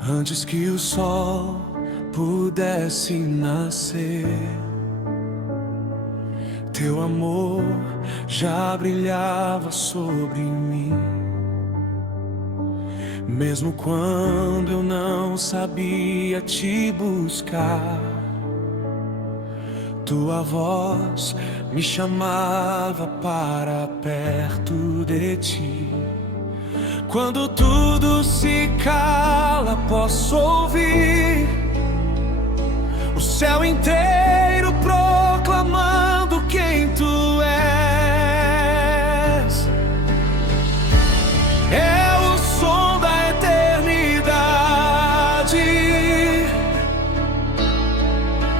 antes que o sol pudesse nascer. Teu amor já brilhava sobre mim, mesmo quando eu não sabia te buscar. Tua voz me chamava para perto de ti. Quando tudo se cala, posso ouvir o céu inteiro proclamando quem tu és. É o som da eternidade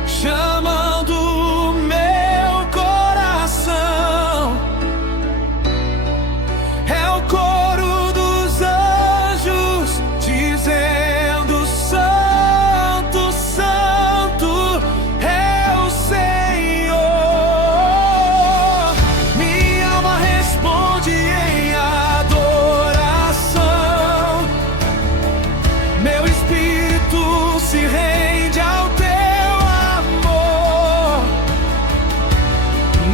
chamando meu coração. É o coro dos anjos dizendo: Santo, Santo é o Senhor. Minha alma responde em adoração, meu espírito se rende ao teu amor.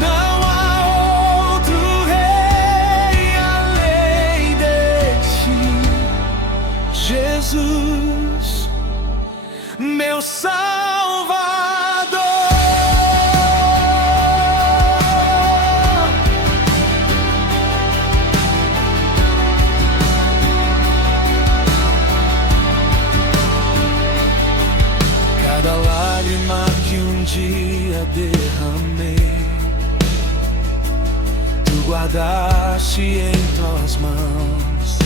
Não há outro rei além de ti, Jesus, meu Salvador. Cada lágrima que um dia derramei, tu guardaste em tuas mãos.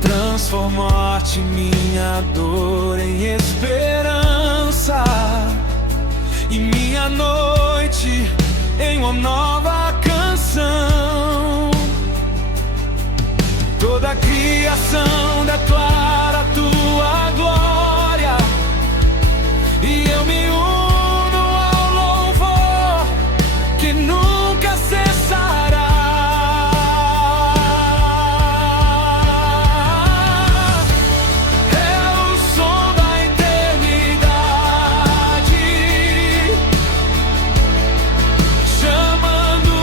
Transformaste minha dor em esperança e minha noite em uma nova canção. Toda a criação declara a tua glória e eu me uno ao louvor que nunca cessará. É o som da eternidade chamando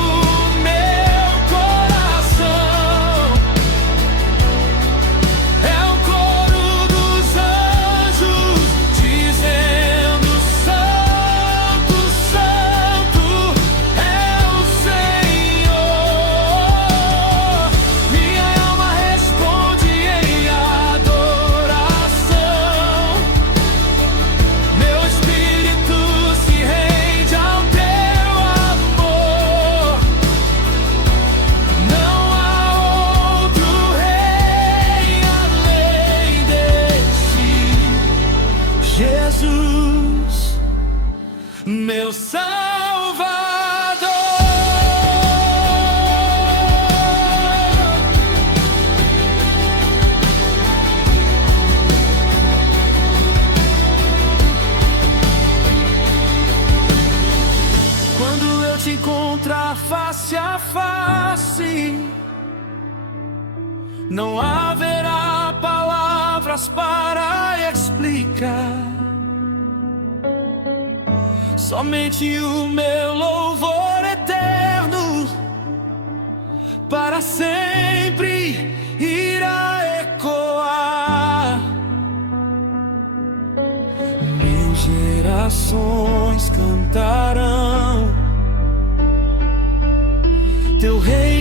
meu coração. É o coro dos anjos dizendo: Santo, Santo é o Senhor. Minha alma responde em adoração, meu espírito se rende ao teu amor. Não há outro rei além de ti, Jesus, meu Salvador. Quando eu te encontrar face a face, não haverá palavras para explicar. Somente o meu louvor eterno para sempre irá ecoar. Mil gerações cantarão teu reino